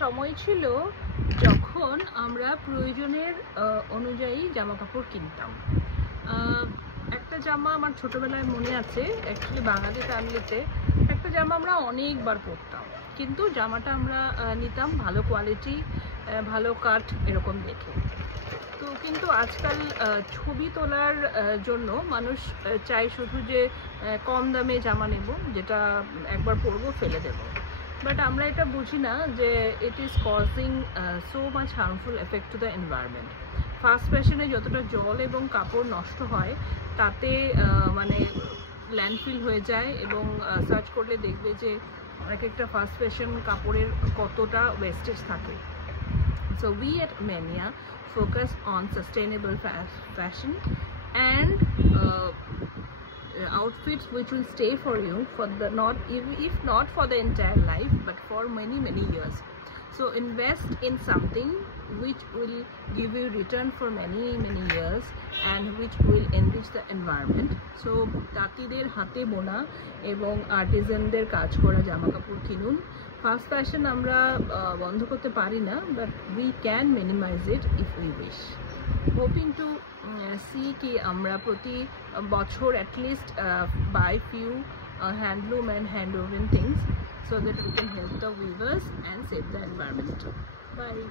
সময় ছিল যখন আমরা প্রয়োজনের অনুযায়ী জামা কাপড় কিনতাম। একটা জামা আমার ছোটবেলায় মনে আছে, অ্যাকচুয়ালি বাঙালি ফ্যামিলিতে একটা জামা আমরা অনেকবার পরতাম, কিন্তু জামাটা আমরা নিতাম ভালো কোয়ালিটি, ভালো কাট এরকম দেখে। তো কিন্তু আজকাল ছবি তোলার জন্য মানুষ চায় শুধু যে কম দামে জামা নেব, যেটা একবার পরবো ফেলে দেব। বাট আমরা এটা বুঝি না যে it is causing so much harmful effect to the environment. Fast ফ্যাশনে যতটা জল এবং কাপড় নষ্ট হয়, তাতে মানে ল্যান্ডফিল হয়ে যায়, এবং সার্চ করলে দেখবে যে এক একটা ফাস্ট ফ্যাশন কাপড়ের কতটা ওয়েস্টেজ থাকে। So we at Mania focus on sustainable fashion and outfits which will stay for you for the if not for the entire life, but for many years. So invest in something which will give you return for many years and which will enrich the environment. So তাঁতিদের হাতে বোনা এবং আর্টিজানদের কাজ করা জামা কাপড় কিনুন। Fast fashion আমরা বন্ধ করতে পারি না, but we can minimize it if we wish. Hoping to see কি আমরা প্রতি বছর at least buy few handloom and hand-woven things so that we can help the weavers and save the environment. Bye.